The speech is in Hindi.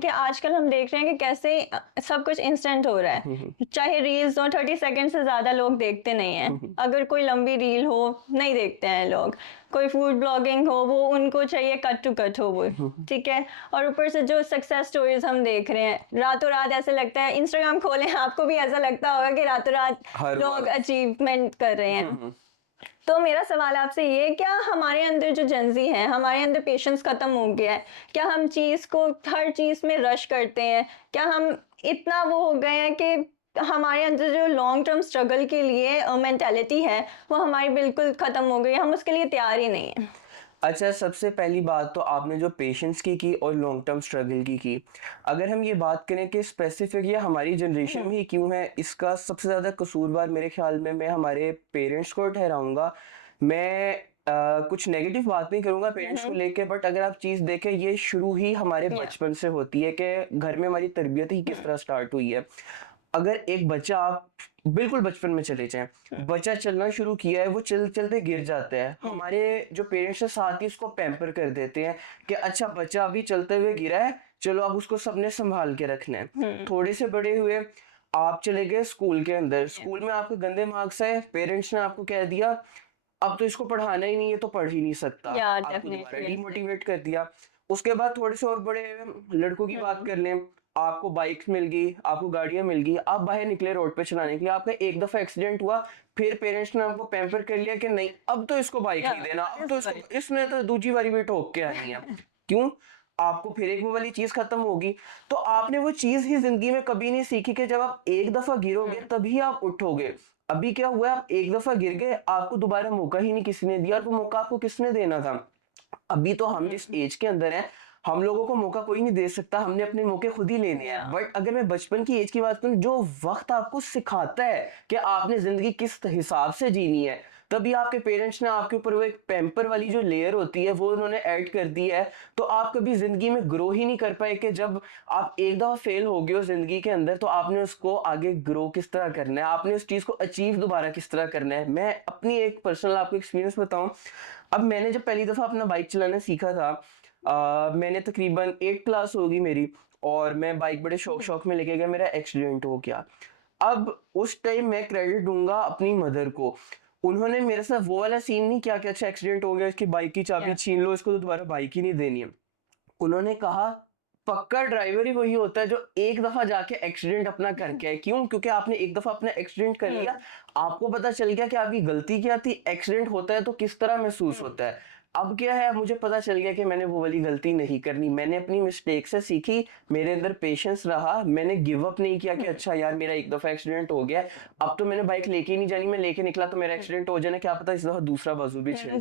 कि आजकल हम देख रहे हैं कि कैसे सब कुछ इंस्टेंट हो रहा है। चाहे रील्स हो, 30 सेकंड से ज़्यादा लोग देखते नहीं हैं। अगर कोई लंबी रील हो, नहीं देखते हैं लोग। कोई फूड ब्लॉगिंग हो, वो उनको चाहिए कट टू कट हो वो, ठीक है। और ऊपर से जो सक्सेस स्टोरीज हम देख रहे हैं, रातों रात ऐसे लगता है, इंस्टाग्राम खोलें आपको भी ऐसा लगता होगा कि रातों रात हर लोग वक्त अचीवमेंट कर रहे हैं। तो मेरा सवाल आपसे ये, क्या हमारे अंदर जो जेंजी है, हमारे अंदर पेशेंस खत्म हो गया है? क्या हम चीज़ को हर चीज़ में रश करते हैं? क्या हम इतना वो हो गए हैं कि हमारे अंदर जो लॉन्ग टर्म स्ट्रगल के लिए मेंटालिटी है वो हमारी बिल्कुल ख़त्म हो गई है, हम उसके लिए तैयार ही नहीं है। अच्छा, सबसे पहली बात तो आपने जो पेशेंस की और लॉन्ग टर्म स्ट्रगल की। अगर हम ये बात करें कि स्पेसिफिक ये हमारी जनरेशन में ही क्यों है, इसका सबसे ज़्यादा कसूरवार मेरे ख्याल में मैं हमारे पेरेंट्स को ठहराऊंगा। मैं कुछ नेगेटिव बात नहीं करूंगा पेरेंट्स को लेके, बट अगर आप चीज़ देखें, ये शुरू ही हमारे या बचपन से होती है कि घर में हमारी तरबियत ही किस तरह स्टार्ट हुई है। अगर एक बच्चा, आप बिल्कुल बचपन में चले जाएं, बच्चा चलना शुरू किया है, वो चल चलते गिर जाता है, हमारे जो पेरेंट्स है साथ ही उसको पैम्पर कर देते हैं कि अच्छा बच्चा अभी चलते हुए गिरा है, चलो अब उसको सबने संभाल के रखना है। थोड़े से बड़े हुए, आप चले गए स्कूल के अंदर, स्कूल में आपके गंदे मार्क्स आए, पेरेंट्स ने आपको कह दिया अब तो इसको पढ़ाना ही नहीं है, तो पढ़ ही नहीं सकता, या आपको दोबारा डेफिनेटली। डीमोटिवेट कर दिया। उसके बाद थोड़े से और बड़े लड़कों की बात कर लें, आपको बाइक्स मिल गई, आपको गाड़ियां मिल गई, आप बाहर निकले रोड पे चलाने के लिए, आपका एक दफा एक्सीडेंट हुआ, फिर पेरेंट्स ने आपको पैम्पर कर लिया कि नहीं अब तो इसको बाइक या नहीं देना, अब तो राइट। इसको, इसने तो दूसरी बारी भी ठोक के आनी है। क्यों? आपको फिर एक वो वाली चीज खत्म होगी। तो आपने वो चीज ही जिंदगी में कभी नहीं सीखी कि जब आप एक दफा गिरोगे तभी आप उठोगे। अभी क्या हुआ, आप एक दफा गिर गए, आपको दोबारा मौका ही नहीं किसी ने दिया, और वो मौका आपको किसने देना था? अभी तो हम जिस एज के अंदर हैं, हम लोगों को मौका कोई नहीं दे सकता, हमने अपने मौके खुद ही लेने या हैं। बट अगर मैं बचपन की एज की बात करूं, जो वक्त आपको सिखाता है कि आपने जिंदगी किस हिसाब से जीनी है, तभी आपके पेरेंट्स ने आपके ऊपर वो एक पैम्पर वाली जो लेयर होती है वो उन्होंने ऐड कर दी है। तो आप कभी जिंदगी में ग्रो ही नहीं कर पाए कि जब आप एक दफा फेल हो गए हो जिंदगी के अंदर, तो आपने उसको आगे ग्रो किस तरह करना है, आपने उस चीज को अचीव दोबारा किस तरह करना है। मैं अपनी एक पर्सनल आपको एक्सपीरियंस बताऊं। अब मैंने जब पहली दफा अपना बाइक चलाना सीखा था, मैंने तकरीबन 8 क्लास होगी मेरी, और मैं बाइक बड़े शौक शौक में लेके गया, मेरा एक्सीडेंट हो गया। अब उस टाइम मैं क्रेडिट दूंगा अपनी मदर को। उन्होंने मेरे साथ वो वाला सीन नहीं किया कि अच्छा एक्सीडेंट हो गया, इसकी बाइक की चाबी या छीन लो, इसको तो दोबारा बाइक ही नहीं देनी है। उन्होंने कहा पक्का ड्राइवर ही वही होता है जो एक दफा जाके एक्सीडेंट अपना करके आए। क्यों? क्योंकि आपने एक दफा अपना एक्सीडेंट कर लिया, आपको पता चल गया कि आपकी गलती क्या थी, एक्सीडेंट होता है तो किस तरह महसूस होता है। अब क्या है, मुझे पता चल गया कि मैंने वो वाली गलती नहीं करनी, मैंने अपनी मिस्टेक से सीखी, मेरे अंदर पेशेंस रहा, मैंने गिव अप नहीं किया कि अच्छा यार मेरा एक दफा एक्सीडेंट हो गया, अब तो मैंने बाइक लेके ही नहीं जानी, मैं लेके निकला तो मेरा एक्सीडेंट हो जाना, क्या पता इस दफा दूसरा बाजू भी छिड़ जाए।